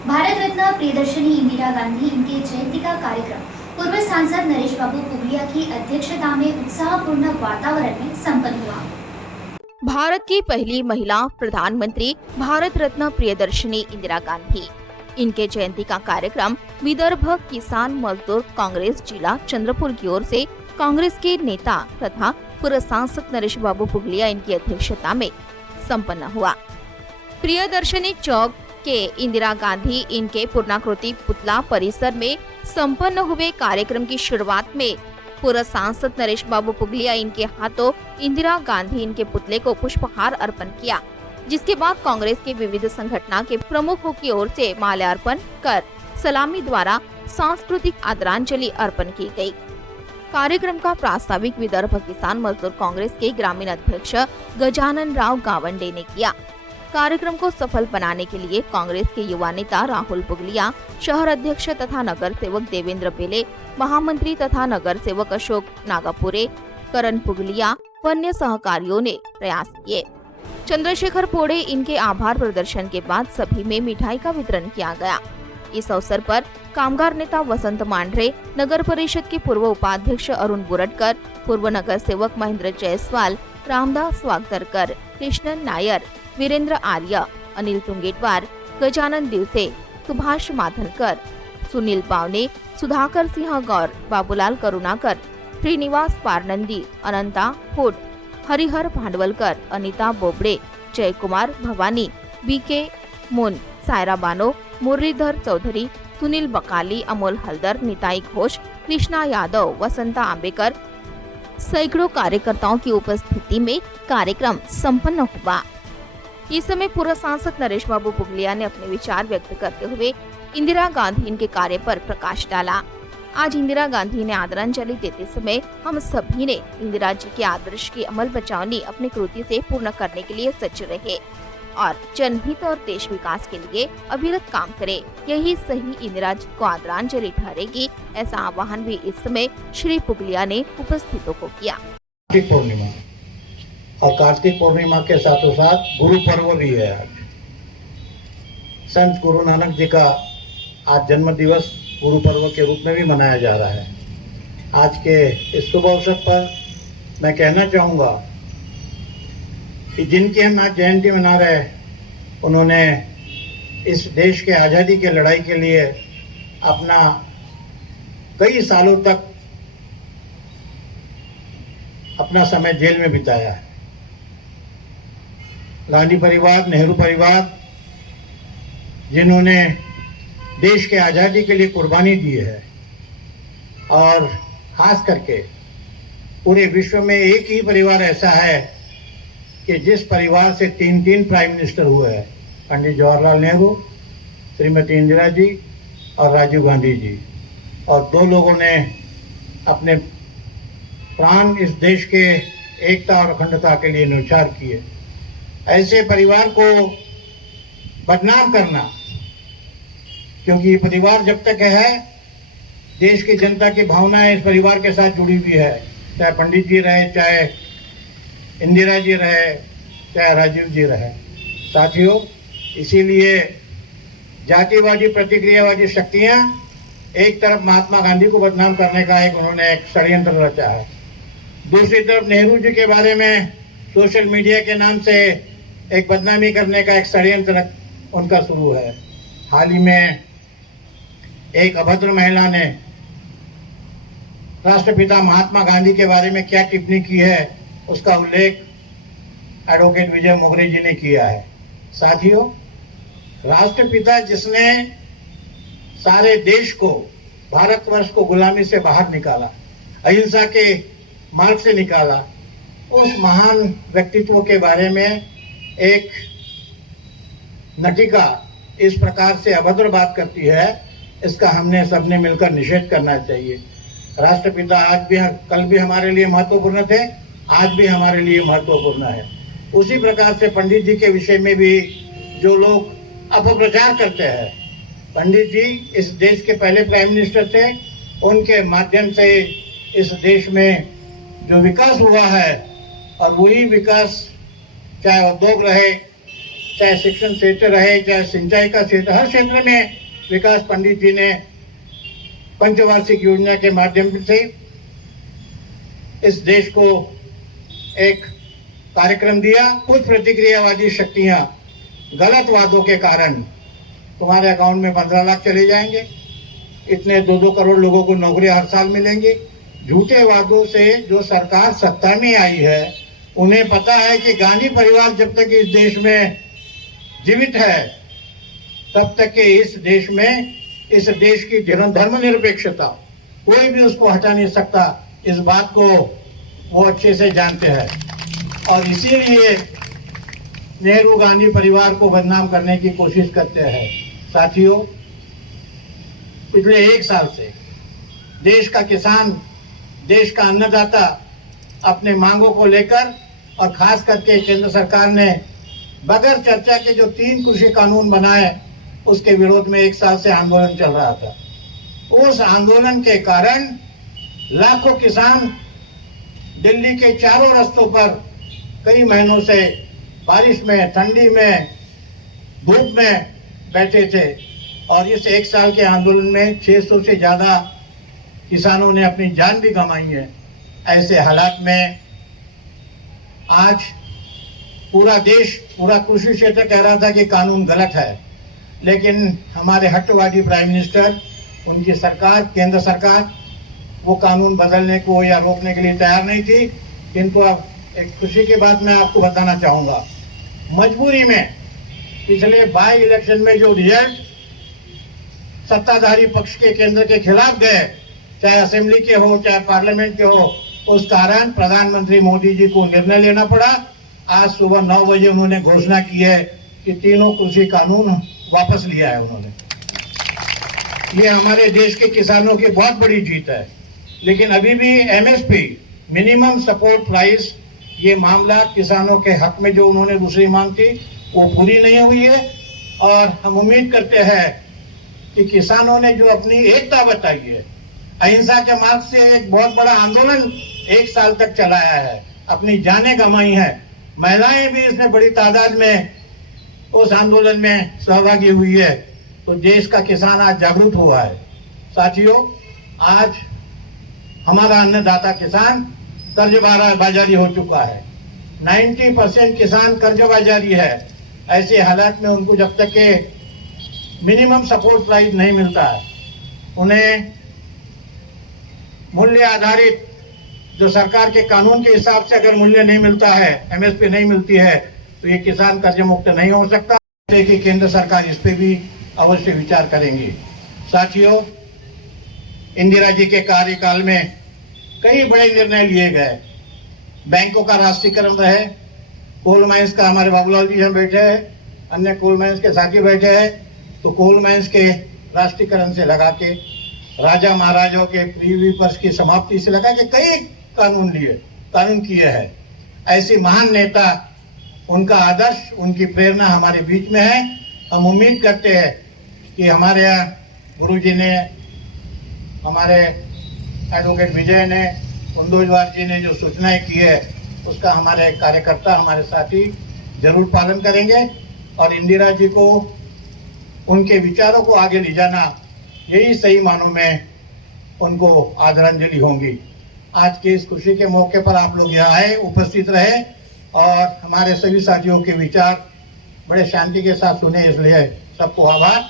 भारत रत्न प्रियदर्शनी इंदिरा गांधी इनके जयंती का कार्यक्रम पूर्व सांसद नरेश बाबू पुगलिया की अध्यक्षता में उत्साहपूर्ण वातावरण में संपन्न हुआ। भारत की पहली महिला प्रधानमंत्री भारत रत्न प्रियदर्शनी इंदिरा गांधी इनके जयंती का कार्यक्रम विदर्भ किसान मजदूर कांग्रेस जिला चंद्रपुर की ओर से कांग्रेस के नेता तथा पूर्व सांसद नरेश बाबू पुगलिया इनकी अध्यक्षता में संपन्न हुआ। प्रियदर्शनी चौक के इंदिरा गांधी इनके पूर्णाकृति पुतला परिसर में संपन्न हुए कार्यक्रम की शुरुआत में पूर्व सांसद नरेश बाबू पुगलिया इनके हाथों इंदिरा गांधी इनके पुतले को पुष्पहार अर्पण किया, जिसके बाद कांग्रेस के विविध संगठन के प्रमुखों की ओर से माल्यार्पण कर सलामी द्वारा सांस्कृतिक आदरांजलि अर्पण की गई। कार्यक्रम का प्रास्ताविक विदर्भ किसान मजदूर कांग्रेस के ग्रामीण अध्यक्ष गजानन राव गावंडे ने किया। कार्यक्रम को सफल बनाने के लिए कांग्रेस के युवा नेता राहुल पुगलिया, शहर अध्यक्ष तथा नगर सेवक देवेंद्र बेले, महामंत्री तथा नगर सेवक अशोक नागापुरे, करण पुगलिया व अन्य सहकारियों ने प्रयास किए। चंद्रशेखर पोड़े इनके आभार प्रदर्शन के बाद सभी में मिठाई का वितरण किया गया। इस अवसर पर कामगार नेता वसंत मांढरे, नगर परिषद के पूर्व उपाध्यक्ष अरुण बुरटकर, पूर्व नगर सेवक महेंद्र जायसवाल, रामदास वागदरकर, कृष्णन नायर, वीरेंद्र आर्य, अनिल तुंगेटवार, गजानन दिवसे, सुभाष माधनकर, सुनील पावने, सुधाकर सिंह गौर, बाबूलाल करुणाकर, श्रीनिवास पारनंदी, अनंता फूड, हरिहर भांडवलकर, अनिता बोबड़े, जयकुमार भवानी, बीके मुन, सायरा बानो, मुरलीधर चौधरी, सुनील बकाली, अमोल हलदर, निताई घोष, कृष्णा यादव, वसंता आंबेकर सैकड़ों कार्यकर्ताओं की उपस्थिति में कार्यक्रम संपन्न हुआ। इस समय पूर्व सांसद नरेश बाबू पुगलिया ने अपने विचार व्यक्त करते हुए इंदिरा गांधी इनके कार्य पर प्रकाश डाला। आज इंदिरा गांधी ने आदरांजलि देते समय हम सभी ने इंदिरा जी के आदर्श की अमल बचावनी अपनी कृति से पूर्ण करने के लिए सच रहे और जनहित और देश विकास के लिए अविरत काम करे। यही सही इंदिरा जी को आदरांजलि ठहरेगी, ऐसा आह्वान भी इस समय श्री पुगलिया ने उपस्थितों को किया। कार्तिक पूर्णिमा और कार्तिक पूर्णिमा के साथों साथ गुरु पर्व भी है। आज संत गुरु नानक जी का आज जन्म दिवस गुरु पर्व के रूप में भी मनाया जा रहा है। आज के इस शुभ अवसर पर मैं कहना चाहूँगा कि जिनकी हम आज जयंती मना रहे हैं, उन्होंने इस देश के आज़ादी की लड़ाई के लिए अपना कई सालों तक अपना समय जेल में बिताया है। गांधी परिवार, नेहरू परिवार, जिन्होंने देश के आज़ादी के लिए कुर्बानी दी है और खास करके पूरे विश्व में एक ही परिवार ऐसा है कि जिस परिवार से तीन प्राइम मिनिस्टर हुए हैं, पंडित जवाहरलाल नेहरू, श्रीमती इंदिरा जी और राजीव गांधी जी, और दो लोगों ने अपने प्राण इस देश के एकता और अखंडता के लिए न्यौछावर किए। ऐसे परिवार को बदनाम करना, क्योंकि ये परिवार जब तक है, देश की जनता की भावनाएं इस परिवार के साथ जुड़ी हुई है, चाहे पंडित जी रहे, चाहे इंदिरा जी रहे, चाहे राजीव जी रहे। साथियों, इसीलिए जातिवादी प्रतिक्रियावादी शक्तियां एक तरफ महात्मा गांधी को बदनाम करने का उन्होंने एक षड्यंत्र रचा है, दूसरी तरफ नेहरू जी के बारे में सोशल मीडिया के नाम से एक बदनामी करने का एक षड्यंत्र उनका शुरू है। हाल ही में एक अभद्र महिला ने राष्ट्रपिता महात्मा गांधी के बारे में क्या टिप्पणी की है, उसका उल्लेख एडवोकेट विजय मोगरे जी ने किया है। साथियों, राष्ट्रपिता जिसने सारे देश को, भारतवर्ष को गुलामी से बाहर निकाला, अहिंसा के मार्ग से निकाला, उस महान व्यक्तित्व के बारे में एक नटिका इस प्रकार से अभद्र बात करती है, इसका हमने सबने मिलकर निषेध करना चाहिए। राष्ट्रपिता आज भी, कल भी हमारे लिए महत्वपूर्ण थे, आज भी हमारे लिए महत्वपूर्ण है। उसी प्रकार से पंडित जी के विषय में भी जो लोग अपप्रचार करते हैं, पंडित जी इस देश के पहले प्राइम मिनिस्टर थे, उनके माध्यम से इस देश में जो विकास हुआ है, और वही विकास चाहे उद्योग रहे, चाहे शिक्षण क्षेत्र रहे, चाहे सिंचाई का क्षेत्र, हर क्षेत्र में विकास पंडित जी ने पंचवार्षिक योजना के माध्यम से इस देश को एक कार्यक्रम दिया। कुछ प्रतिक्रियावादी शक्तियां गलत वादों के कारण तुम्हारे अकाउंट में 15 लाख चले जाएंगे, इतने 2-2 करोड़ लोगों को नौकरी हर साल मिलेंगी, झूठे वादों से जो सरकार सत्ता में आई है उन्हें पता है कि गांधी परिवार जब तक इस देश में जीवित है तब तक के इस देश की धर्मनिरपेक्षता कोई भी उसको हटा नहीं सकता। इस बात को वो अच्छे से जानते हैं और इसीलिए नेहरू गांधी परिवार को बदनाम करने की कोशिश करते हैं। साथियों, पिछले 1 साल से देश का किसान, देश का अन्नदाता अपने मांगों को लेकर और खास करके केंद्र सरकार ने बगैर चर्चा के जो 3 कृषि कानून बनाए उसके विरोध में 1 साल से आंदोलन चल रहा था। उस आंदोलन के कारण लाखों किसान दिल्ली के चारों रास्तों पर कई महीनों से बारिश में, ठंडी में, धूप में बैठे थे और इस 1 साल के आंदोलन में 600 से ज्यादा किसानों ने अपनी जान भी गंवाई है। ऐसे हालात में आज पूरा देश, पूरा कृषि क्षेत्र कह रहा था कि कानून गलत है, लेकिन हमारे हट्टवादी प्राइम मिनिस्टर, उनकी सरकार, केंद्र सरकार वो कानून बदलने को या रोकने के लिए तैयार नहीं थी। किंतु अब एक खुशी की बात मैं आपको बताना चाहूँगा, मजबूरी में पिछले बाई इलेक्शन में जो रिजल्ट सत्ताधारी पक्ष के केंद्र के खिलाफ गए, चाहे असेंबली के हो चाहे पार्लियामेंट के हो, उस कारण प्रधानमंत्री मोदी जी को निर्णय लेना पड़ा। आज सुबह 9 बजे उन्होंने घोषणा की है कि तीनों कृषि कानून वापस लिया है उन्होंने। ये हमारे देश के किसानों की बहुत बड़ी जीत है। लेकिन अभी भी MSP, मिनिमम सपोर्ट प्राइस, ये मामला किसानों के हक में जो उन्होंने दूसरी मांग थी वो पूरी नहीं हुई है और हम उम्मीद करते हैं कि किसानों ने जो अपनी एकता बताई है, अहिंसा के मार्ग से एक बहुत बड़ा आंदोलन 1 साल तक चलाया है, अपनी जानें गंवाई हैं, महिलाएं भी इसमें बड़ी तादाद में उस आंदोलन में सहभागी हुई है, तो देश का किसान आज जागरूक हुआ है। साथियों, आज हमारा अन्नदाता किसान कर्ज बाजारी हो चुका है। 90% किसान कर्ज बाजारी है। ऐसे हालात में उनको जब तक के मिनिमम सपोर्ट प्राइस नहीं मिलता है, उन्हें मूल्य आधारित जो सरकार के कानून के हिसाब से अगर मूल्य नहीं मिलता है, MSP नहीं मिलती है, तो ये किसान कर्ज मुक्त नहीं हो सकता। कि केंद्र सरकार इस पे भी अवश्य विचार करेंगी। साथियों, इंदिरा जी के कार्यकाल में कई बड़े निर्णय लिए गए। बैंकों का राष्ट्रीयकरण रहे, कोल माइंस का, हमारे बाबूलाल जी यहाँ बैठे हैं, अन्य कोल माइंस के साथी बैठे हैं, तो कोल माइंस के राष्ट्रीयकरण से लगा के राजा महाराजाओं के प्रीवी पर्स की समाप्ति से लगा के कई कानून किए हैं। ऐसी महान नेता, उनका आदर्श, उनकी प्रेरणा हमारे बीच में है। हम उम्मीद करते हैं कि हमारे यहाँ गुरुजी ने, हमारे एडवोकेट विजय ने, कुंदोजवार जी ने जो सूचनाएं की है उसका हमारे कार्यकर्ता, हमारे साथी जरूर पालन करेंगे और इंदिरा जी को, उनके विचारों को आगे ले जाना, यही सही मानों में उनको आदरांजलि होंगी। आज के इस खुशी के मौके पर आप लोग यहाँ आए, उपस्थित रहे और हमारे सभी साथियों के विचार बड़े शांति के साथ सुने, इसलिए सबको आभार।